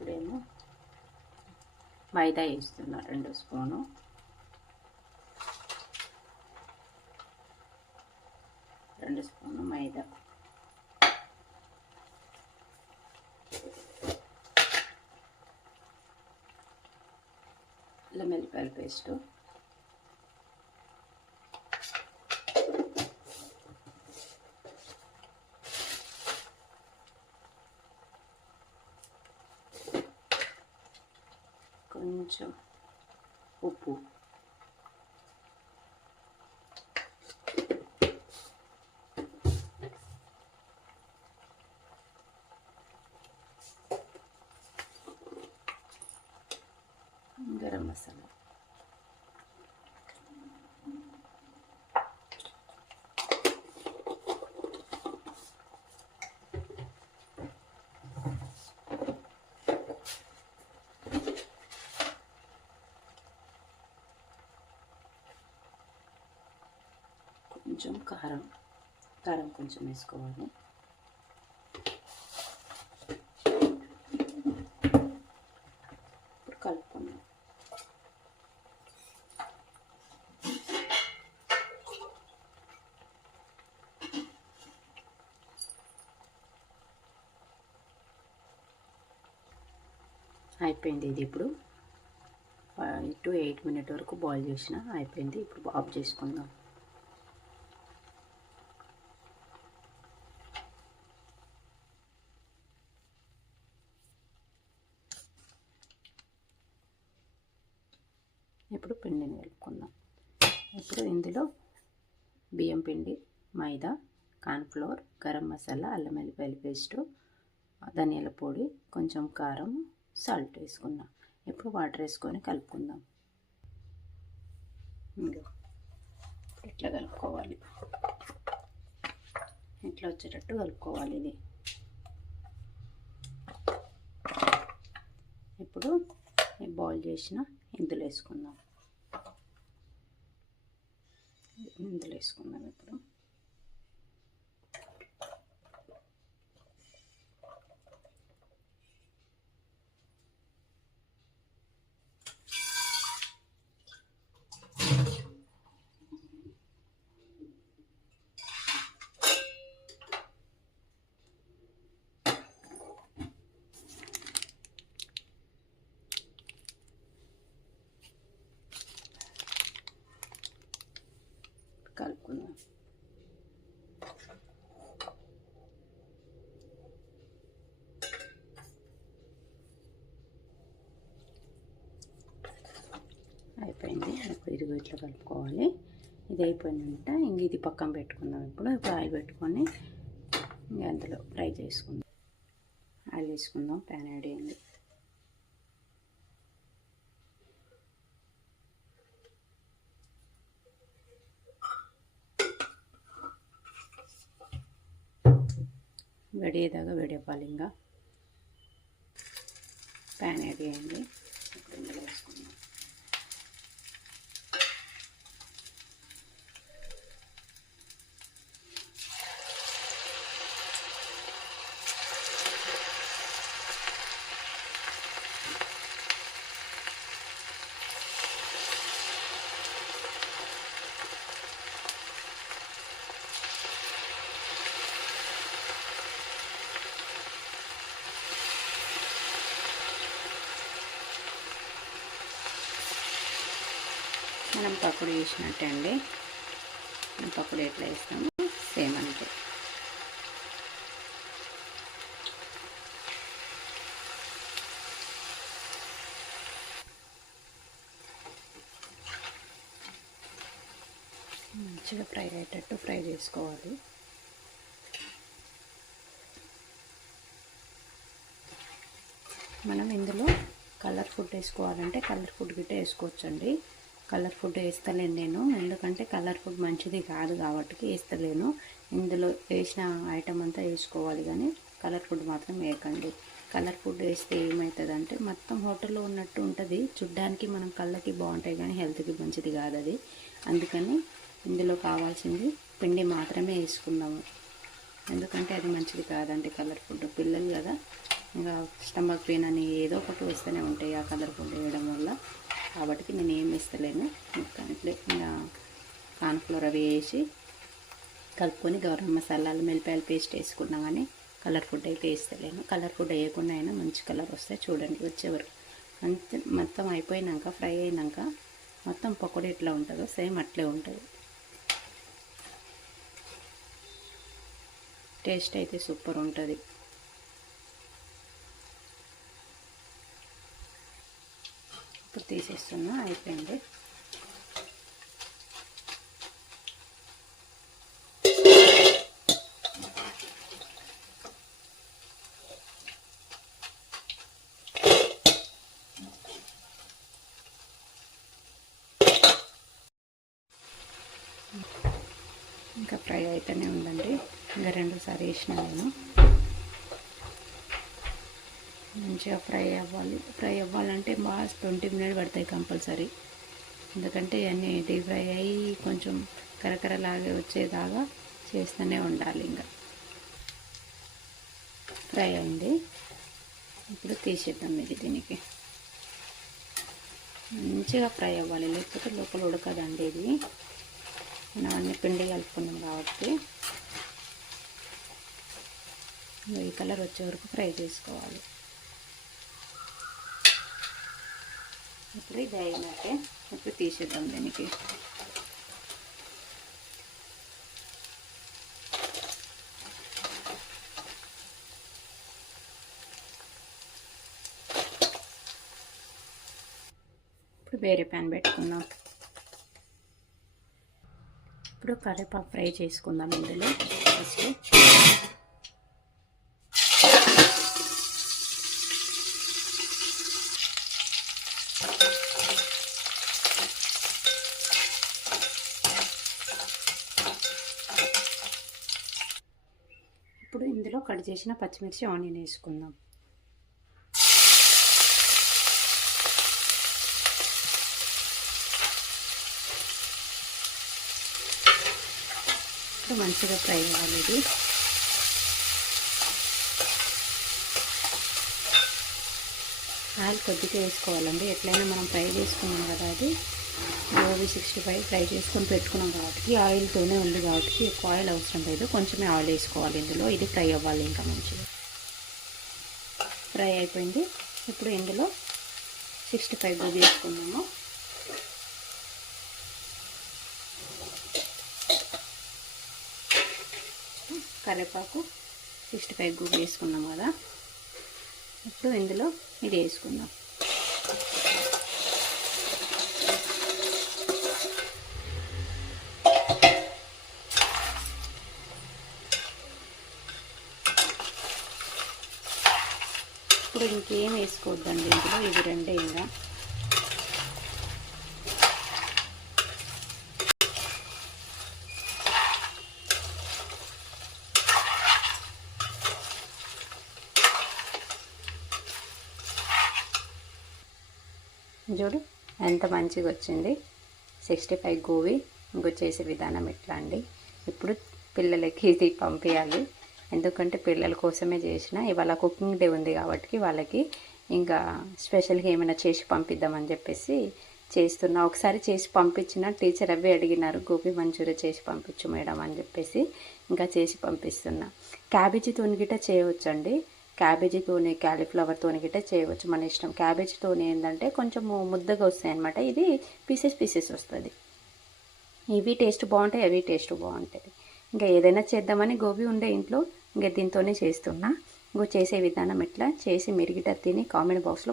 ఇప్పుడేమో మైదా వేస్తున్నా 2 స్పూను. మైదా, అల్లం వెల్లిపాయల పేస్టు, కొంచెం ఉప్పు, గరం మసాలా, కొంచెం కారం కొంచెం వేసుకోవాలి. ఇప్పుడు కలుపుకుందాం. అయిపోయింది. ఇది ఇప్పుడు 5 to 8 మినిట్ వరకు బాయిల్ చేసిన అయిపోయింది. ఇప్పుడు ఆఫ్ చేసుకుందాం. ఇప్పుడు పిండిని కలుపుకుందాం. ఇప్పుడు ఇందులో బియ్యం పిండి, మైదా, కార్న్ఫ్లోర్, గరం మసాలా, అల్లం వెల్లిపాయల పేస్టు, ధనియాల పొడి, కొంచెం కారం, సాల్ట్ వేసుకుందాం. ఇప్పుడు వాటర్ వేసుకొని కలుపుకుందాం. ఇట్లా కలుపుకోవాలి. ఇట్లా వచ్చేటట్టు కలుపుకోవాలి. ఇది ఇప్పుడు బాయిల్ చేసిన ఇందులో వేసుకుందాం. ఇప్పుడు కలుపుకుందాం. అయిపోయింది. ఇప్పుడు ఇదిగో ఇట్లా కలుపుకోవాలి. ఇది అయిపోయిందంట. ఇంక ఇది పక్కన పెట్టుకుందాం. ఇప్పుడు ఆయిల్ పెట్టుకొని ఇంక అందులో ఫ్రై చేసుకుందాం. ఆయిల్ వేసుకుందాం. ప్యాన్ యాడ్ చేయండి. వేడేదాకా వేడవ్వాలి. ఇంకా ప్యాన్ యాడ్ చేయండి. ఇప్పుడు ఇందులో వేసుకుందాం. మనం పకోడీ వేసినట్టే అండి. మనం పకోడీ ఎట్లా వేస్తామో సేమ్ అంతే. మంచిగా ఫ్రై అయ్యేటట్టు ఫ్రై చేసుకోవాలి. మనం ఇందులో కలర్ ఫుడ్ వేసుకోవాలంటే కలర్ ఫుడ్ గిట్ట వేసుకోవచ్చండి. కలర్ ఫుడ్ వేస్తలేను నేను, ఎందుకంటే కలర్ ఫుడ్ మంచిది కాదు కాబట్టి వేస్తలేను. ఇందులో వేసిన ఐటమ్ అంతా వేసుకోవాలి, కానీ కలర్ ఫుడ్ మాత్రం వేయకండి. కలర్ ఫుడ్ వేస్తే ఏమవుతుందంటే మొత్తం హోటల్లో ఉన్నట్టు ఉంటుంది. చూడ్డానికి మనం కళ్ళకి బాగుంటాయి కానీ హెల్త్కి మంచిది కాదు అది. అందుకని ఇందులో కావాల్సింది పిండి మాత్రమే వేసుకుందాము, ఎందుకంటే అది మంచిది కాదండి కలర్ ఫుడ్. పిల్లలు కదా, ఇంకా స్టమక్ పెయిన్ అని ఏదో ఒకటి వస్తూనే ఉంటాయి ఆ కలర్ ఫుడ్ వేయడం వల్ల. కాబట్టి నేను ఏం వేస్తలేను. ఇట్లా ఇంకా కార్న్ఫ్లోర్ అవి వేసి కలుపుకొని గరం మసాలాలు మిరపకాయల పేస్ట్ వేసుకున్నా కానీ కలర్ ఫుడ్ అయితే వేస్తలేను. కలర్ ఫుడ్ వేయకుండా అయినా మంచి కలర్ వస్తాయి. చూడండి వచ్చేవరకు అంతే. మొత్తం అయిపోయినాక ఫ్రై అయినాక మొత్తం పకోడీ ఎట్లా ఉంటుందో సేమ్ అట్లే ఉంటుంది. టేస్ట్ అయితే సూపర్ ఉంటుంది. ఇప్పుడు తీసేస్తున్నా, అయిపోయింది. ఇంకా ఫ్రై అయితేనే ఉందండి. ఇంకా 2 సార్లు వేసిన నేను. మంచిగా ఫ్రై అవ్వాలి. ఫ్రై అవ్వాలంటే బాగా 20 మినిట్స్ పడతాయి కంపల్సరీ. ఎందుకంటే అన్నీ డీప్ ఫ్రై అయ్యి కొంచెం కరకరలాగే వచ్చేదాకా చేస్తూనే ఉండాలి. ఇంకా ఫ్రై అయింది. ఇప్పుడు తీసేద్దాం ఇది. దీనికి మంచిగా ఫ్రై అవ్వాలి, లేకపోతే లోపల ఉడకదండి. ఇది మనం అన్ని పిండి కలుపుకున్నాం కాబట్టి ఈ కలర్ వచ్చే వరకు ఫ్రై చేసుకోవాలి. ఇప్పుడు ఇది అయినట్టే. ఇప్పుడు తీసేద్దాం దీనికి. ఇప్పుడు వేరే ప్యాన్ పెట్టుకుందాం. ఇప్పుడు కరివేపాకు ఫ్రై చేసుకుందాం ఇందులో ఫస్ట్. ఇప్పుడు ఇందులో కట్ చేసిన పచ్చిమిర్చి, ఆనియన్ వేసుకుందాం. ఇప్పుడు మంచిగా ఫ్రై అవ్వాలి ఇది. ఆయిల్ కొద్దిగా వేసుకోవాలండి. ఎట్లయినా మనం ఫ్రై చేసుకున్నాం కదా, అది గోబీ 65 ఫ్రై చేసుకొని పెట్టుకున్నాం కాబట్టి ఆయిల్తోనే ఉంది కాబట్టి ఎక్కువ ఆయిల్ అవసరం లేదు. కొంచెమే ఆయిల్ వేసుకోవాలి ఇందులో. ఇది ఫ్రై అవ్వాలి ఇంకా మంచిగా. ఫ్రై అయిపోయింది. ఇప్పుడు ఇందులో 65 గోబీ వేసుకున్నాము. కరివేపాకు 65 గోబీ వేసుకున్నాం కదా. ఇప్పుడు ఇందులో ఇది వేసుకుందాం. ఇప్పుడు ఇంకేం వేసుకోవద్దండి ఇందులో. ఇవి రెండే ఇంకా. చూడు ఎంత మంచిగా వచ్చింది 65 గోబీ. ఇంకో చేసే విధానం ఎట్లా అండి, ఇప్పుడు పిల్లలకి ఇది పంపించాలి. ఎందుకంటే పిల్లల కోసమే చేసిన. ఇవాళ కుకింగ్ డే ఉంది కాబట్టి వాళ్ళకి ఇంకా స్పెషల్గా ఏమైనా చేసి పంపిద్దామని చెప్పేసి చేస్తున్నా. ఒకసారి చేసి పంపించిన టీచర్ అవే అడిగినారు, గోబీ మంచూరియా చేసి పంపించు మేడం అని చెప్పేసి ఇంకా చేసి పంపిస్తున్నా. క్యాబేజీతో గిట్ట చేయవచ్చండి. క్యాబేజీతోని, క్యాలీఫ్లవర్తోని గిట్ట చేయవచ్చు, మన ఇష్టం. క్యాబేజీతోని ఏంటంటే కొంచెం ముద్దగా వస్తాయి అన్నమాట. ఇది పీసెస్ వస్తుంది. ఇవి టేస్ట్ బాగుంటాయి, అవి టేస్ట్ బాగుంటాయి. ఇంకా ఏదైనా చేద్దామని గోబీ ఉండే ఇంట్లో ఇంకా దీంతోనే చేస్తున్నా. ఇంకో చేసే విధానం ఎట్లా చేసి మీరు గిట్ట తిని కామెంట్ బాక్స్లో